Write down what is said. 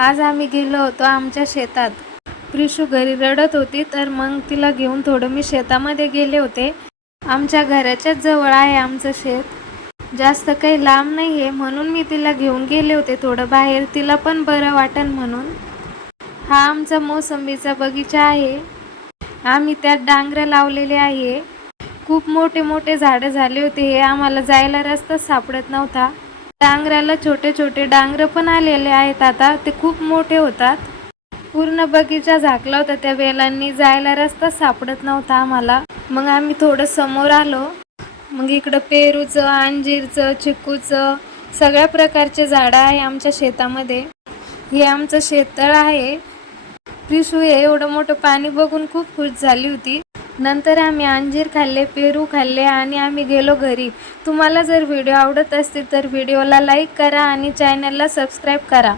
आज आम्ही गेलो होतो आमच्या शेतात। प्रिशू घरी रडत होती तर मग तिला घेऊन थोडं मी शेतामध्ये गेले होते। आमच्या घराच्या जवळ आहे आमचं शेत, जास्त काही लांब नाही आहे, म्हणून मी तिला घेऊन गेले होते थोडं बाहेर, तिला पण बरं वाटेल म्हणून। हा आमचा मोसंबीचा बगीचा आहे, आम्ही त्यात डांगर लावलेले आहे। खूप मोठे मोठे झाडं झाले होते, हे आम्हाला जायला रस्ता सापडत नव्हता। डांगराला छोटे छोटे डांगर पण आलेले आहेत, आता ते खूप मोठे होतात। पूर्ण बगीचा झाकला होता त्या वेलांनी, जायला रस्ता सापडत नव्हता आम्हाला। मग आम्ही थोडं समोर आलो, मग इकडं पेरूचं, अंजीरचं, चिकूचं सगळ्या प्रकारचे झाडं आहे आमच्या शेतामध्ये। हे आमचं शेततळ आहे। प्रिशू हे एवढं मोठं पाणी बघून खूप खुश झाली होती। नंतर आम्ही अंजीर खाल्ले, पेरू खाल्ले आणि आम्ही गेलो घरी। तुम्हाला जर व्हिडिओ आवडत असतील तर व्हिडिओला लाईक करा आणि चॅनलला सबस्क्राईब करा।